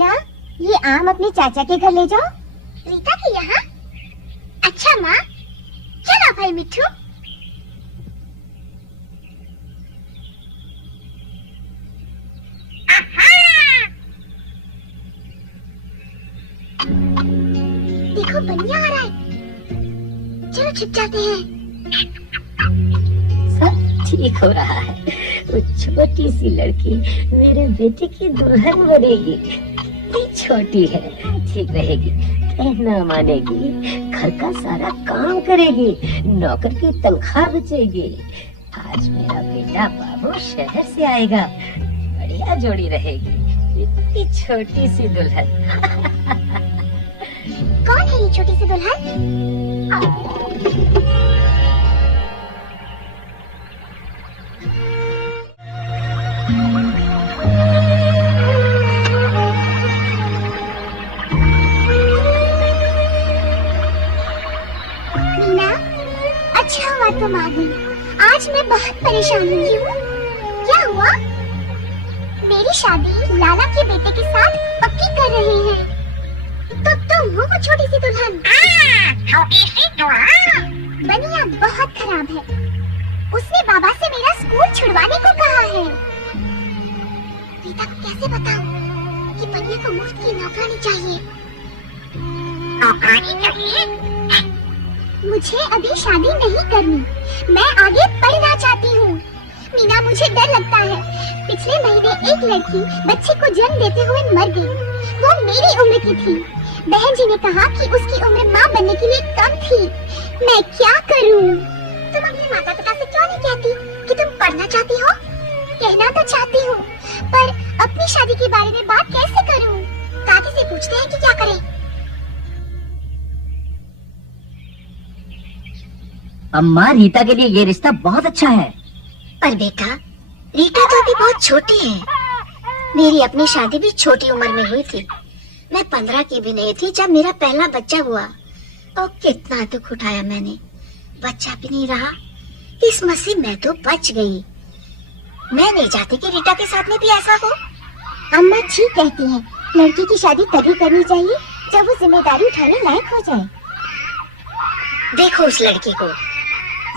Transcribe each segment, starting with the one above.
मीना, ये आम अपने चाचा के घर ले जाओ। रीता के यहाँ? अच्छा माँ, चलो भाई मिट्ठू। देखो बनिया आ रहा है, चलो छिप जाते हैं। सब ठीक हो रहा है। वो छोटी सी लड़की मेरे बेटे की दुल्हन बनेगी। ये छोटी है, ठीक रहेगी, कहना मानेगी, घर का सारा काम करेगी, नौकर की तनख्वाह बचेगी। आज मेरा बेटा बाबू शहर से आएगा, बढ़िया जोड़ी रहेगी। इतनी छोटी सी दुल्हन। कौन है ये छोटी सी दुल्हन? मीना, अच्छा हुआ तुम आ गई। आज मैं बहुत परेशान हूँ। क्यों? क्या हुआ? मेरी शादी लाला के बेटे के साथ पक्की कर रहे हैं। तो तुम हो वो छोटी सी दुल्हन? छोटी सी दुल्हन? बनिया बहुत खराब है। उसने बाबा से मेरा स्कूल छुड़वाने को कहा है। रीता को कैसे बताऊं कि बनिया को मुफ्त की नौकरानी चाहिए? नौकरानी चाहिए? मुझे अभी शादी नहीं करनी, मैं आगे पढ़ना चाहती हूँ। मीना, मुझे डर लगता है। पिछले महीने एक लड़की बच्चे को जन्म देते हुए मर गई। वो मेरी उम्र की थी। बहन जी ने कहा कि उसकी उम्र माँ बनने के लिए कम थी। मैं क्या करूँ? तुम अपने माता पिता से क्यों नहीं कहती कि तुम पढ़ना चाहती हो? कहना तो चाहती हूँ, पर अपनी शादी के बारे में बात कैसे करूँ? दादी से पूछते हैं कि क्या करें। अम्मा, रीता के लिए ये रिश्ता बहुत अच्छा है। पर बेटा, रीता तो अभी बहुत छोटी है। मेरी अपनी शादी भी छोटी उम्र में हुई थी। मैं 15 की भी नहीं थी जब मेरा पहला बच्चा हुआ। और कितना दुख उठाया मैंने। बच्चा भी नहीं रहा, किस्मत मैं तो बच गई। मैं नहीं चाहती कि रीता के साथ में भी ऐसा हो। अम्मा ठीक कहती हैं, लड़की की शादी तभी करनी चाहिए जब वो जिम्मेदारी उठाने लायक हो जाए। देखो उस लड़की को,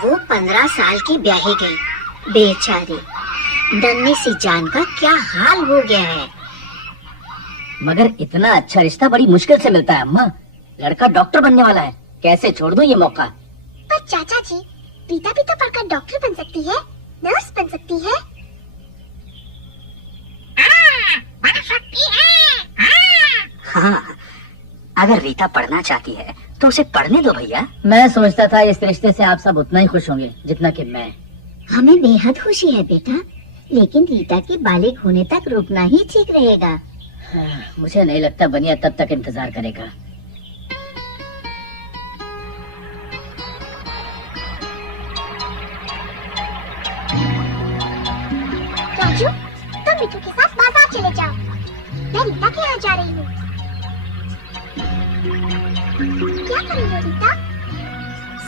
वो 15 साल की ब्याही गई, बेचारी। नन्ही सी जान का क्या हाल हो गया है। मगर इतना अच्छा रिश्ता बड़ी मुश्किल से मिलता है अम्मा। लड़का डॉक्टर बनने वाला है, कैसे छोड़ दूं ये मौका? पर चाचा जी, रीता भी तो पढ़कर डॉक्टर बन सकती है, नर्स बन सकती है। बन सकती है। हाँ, अगर रीता पढ़ना चाहती है तो उसे पढ़ने दो भैया। मैं सोचता था इस रिश्ते से आप सब उतना ही खुश होंगे जितना कि मैं। हमें बेहद खुशी है बेटा, लेकिन रीता के बालिग होने तक रुकना ही ठीक रहेगा। मुझे नहीं लगता बनिया तब तक इंतजार करेगा। राजू, तुम मिठू के साथ बाजार चले जाओ। मैं रीता के यहाँ जा रही हूँ। क्या कर रही हो रीता?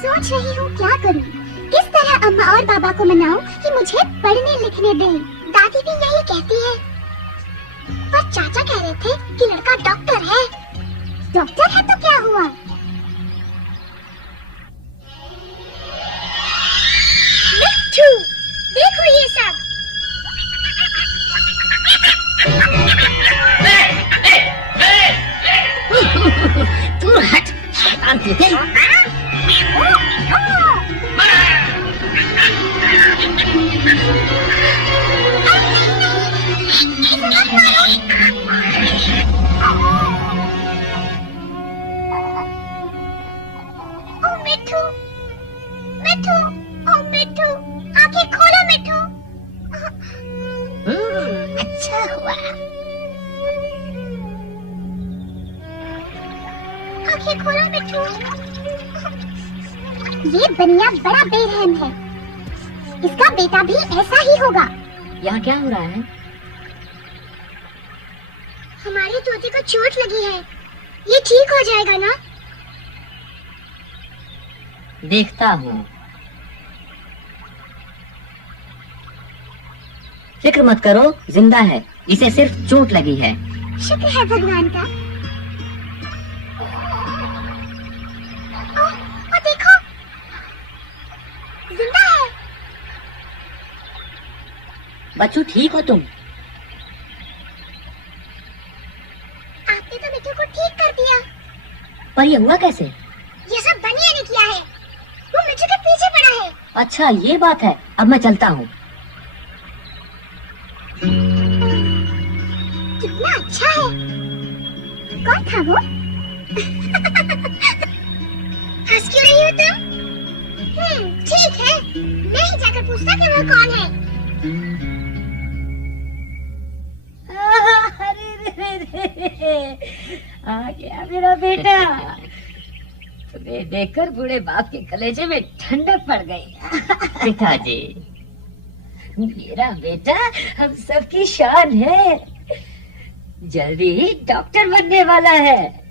सोच रही हूँ क्या करूँ, किस तरह अम्मा और बाबा को मनाऊं कि मुझे पढ़ने लिखने दें। दादी भी यही कहती है, पर चाचा कह रहे थे कि लड़का डॉक्टर है। डॉक्टर है तो क्या हुआ? मिट्ठू, देखो ये सब। दूर हट, शैतान तेरे। मिठू, मिठू, ओ मिठू, आंखें खोलो मिठू। अच्छा हुआ। आंखें खोलो मिठू। ये बनिया बड़ा बेरहम है। इसका बेटा भी ऐसा ही होगा। यहाँ क्या हो रहा है? हमारे तोते को चोट लगी है, ये ठीक हो जाएगा ना? देखता हूँ। फिक्र मत करो, जिंदा है, इसे सिर्फ चोट लगी है। शुक्र है भगवान का। ओ देखो, जिंदा है। बच्चू ठीक हो तुम? आपने तो मिट्टू को ठीक कर दिया। पर ये हुआ कैसे? ये सब बनिया ने किया है। वो मिट्टू के पीछे पड़ा है। अच्छा ये बात है, अब मैं चलता हूँ। कितना अच्छा है। कौन था वो? हंस क्यों रही हो तुम? ठीक है, मैं ही जाकर पूछता कि वो कौन है। अरे आ गया मेरा बेटा। तुम्हें देखकर बूढ़े बाप के कलेजे में ठंडक पड़ गई। पिताजी, मेरा बेटा हम सबकी शान है, जल्दी ही डॉक्टर बनने वाला है।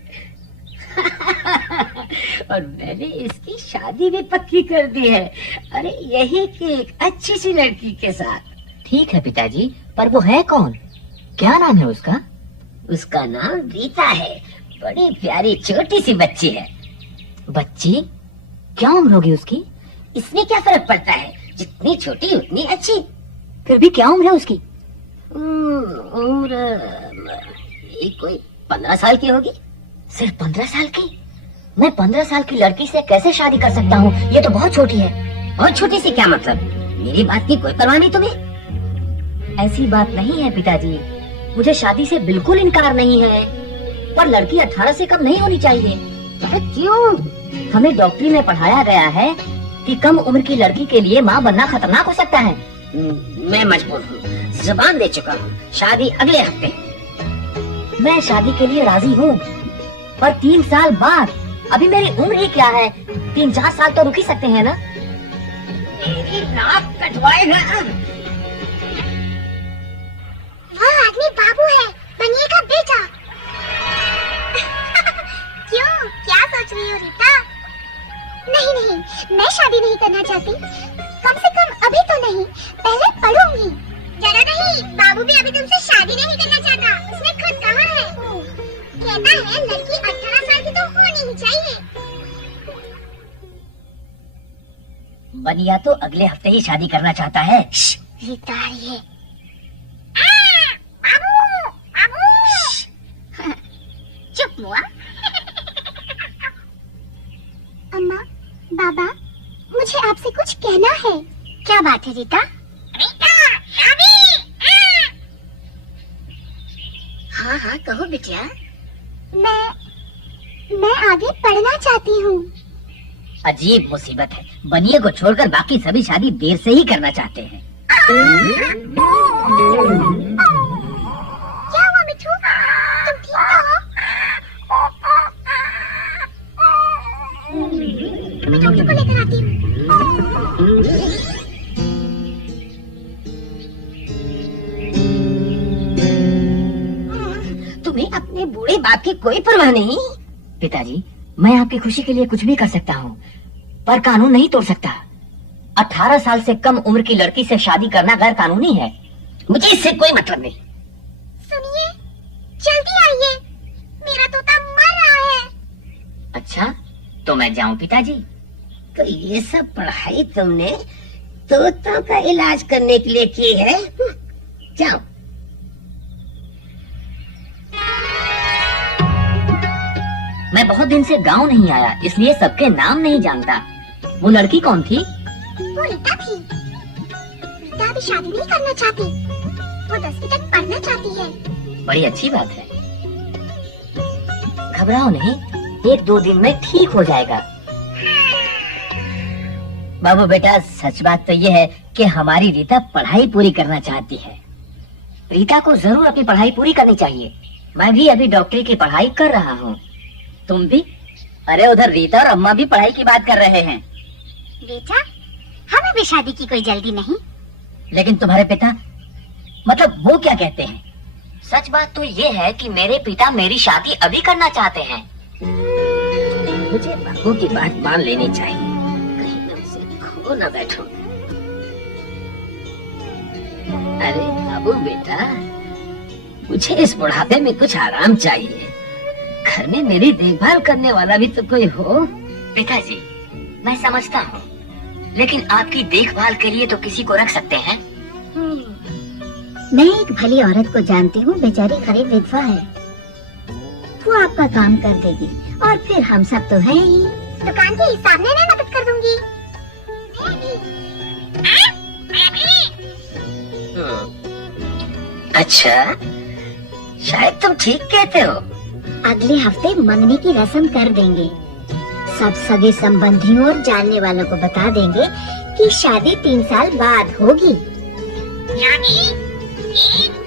और मैंने इसकी शादी भी पक्की कर दी है। अरे यही कि एक अच्छी सी लड़की के साथ। ठीक है पिताजी, पर वो है कौन? क्या नाम है उसका? उसका नाम रीता है। बड़ी प्यारी छोटी सी बच्ची है। बच्ची? क्या उम्र होगी उसकी? इसमें क्या फर्क पड़ता है, जितनी छोटी उतनी अच्छी। फिर भी क्या उम्र है उसकी? उम्र कोई 15 साल की होगी। सिर्फ 15 साल की? मैं 15 साल की लड़की से कैसे शादी कर सकता हूँ? ये तो बहुत छोटी है। और छोटी से क्या मतलब? मेरी बात की कोई परवाह नहीं तुम्हें? ऐसी बात नहीं है पिताजी, मुझे शादी से बिल्कुल इनकार नहीं है, पर लड़की 18 से कम नहीं होनी चाहिए। क्यों? हमें डॉक्टरी में पढ़ाया गया है कि कम उम्र की लड़की के लिए माँ बनना खतरनाक हो सकता है। मैं मजबूर हूँ, जुबान दे चुका हूँ, शादी अगले हफ्ते। मैं शादी के लिए राजी हूँ, पर 3 साल बाद। अभी मेरी उम्र ही क्या है, 3-4 साल तो रुक ही सकते हैं ना? मेरी नाक कटवाएगा। वह आदमी बाबू है, बनिए का बेटा। क्यों, क्या सोच रही हो रीता? नहीं, मैं शादी नहीं करना चाहती। कम से कम अभी तो नहीं, पहले पढ़ूंगी। जरा नहीं, बाबू भी अभी तुमसे शादी नहीं करना चाहता। उसने खुद कहा है, कहता है लड़की 18 साल की तो होनी ही चाहिए। बनिया तो अगले हफ्ते ही शादी करना चाहता है। रीता ये चुप हुआ। अम्मा, बाबा, मुझे आपसे कुछ कहना है। क्या बात है रीता? रीता, शादी। हाँ, कहो बिटिया। मैं आगे पढ़ना चाहती हूँ। अजीब मुसीबत है, बनिए को छोड़कर बाकी सभी शादी देर से ही करना चाहते हैं। क्या हुआ मिठू? तुम ठीक तो हो? मैं डॉक्टर को लेकर आती हूँ। तुम्हें अपने बूढ़े बाप की कोई परवाह नहीं? पिताजी, मैं आपकी खुशी के लिए कुछ भी कर सकता हूँ, पर कानून नहीं तोड़ सकता। 18 साल से कम उम्र की लड़की से शादी करना गैर कानूनी है। मुझे इससे कोई मतलब नहीं। सुनिए, जल्दी आइए, मेरा तोता मर रहा है। अच्छा, तो मैं जाऊं पिताजी? तो ये सब पढ़ाई तुमने तोतों का इलाज करने के लिए की है? जाओ। मैं बहुत दिन से गांव नहीं आया, इसलिए सबके नाम नहीं जानता। वो लड़की कौन थी? वो रीता थी। रीता अभी शादी नहीं करना चाहती, वो 10वीं तक पढ़ना चाहती है। बड़ी अच्छी बात है। घबराओ नहीं, 1-2 दिन में ठीक हो जाएगा। बाबू बेटा, सच बात तो ये है कि हमारी रीता पढ़ाई पूरी करना चाहती है। रीता को जरूर अपनी पढ़ाई पूरी करनी चाहिए। मैं भी अभी डॉक्टरी की पढ़ाई कर रहा हूँ। तुम भी? अरे उधर रीता और अम्मा भी पढ़ाई की बात कर रहे हैं। बेटा, हमें भी शादी की कोई जल्दी नहीं। लेकिन तुम्हारे पिता, मतलब वो क्या कहते हैं? सच बात तो ये है कि मेरे पिता मेरी शादी अभी करना चाहते हैं। मुझे बाबू की बात मान लेनी चाहिए, कहीं मैं उसे खो न बैठूं। अरे बाबू बेटा, मुझे इस बुढ़ापे में कुछ आराम चाहिए। घर में मेरी देखभाल करने वाला भी तो कोई हो। पिताजी, मैं समझता हूँ, लेकिन आपकी देखभाल के लिए तो किसी को रख सकते हैं। मैं एक भली औरत को जानती हूँ, बेचारी गरीब विधवा है। वो आपका काम कर देगी और फिर हम सब तो हैं ही। दुकान के हिसाब में मैं मदद कर दूंगी। अच्छा, शायद तुम ठीक कहते हो। अगले हफ्ते मंगनी की रस्म कर देंगे। सब सगे संबंधियों और जानने वालों को बता देंगे कि शादी 3 साल बाद होगी। यानी 3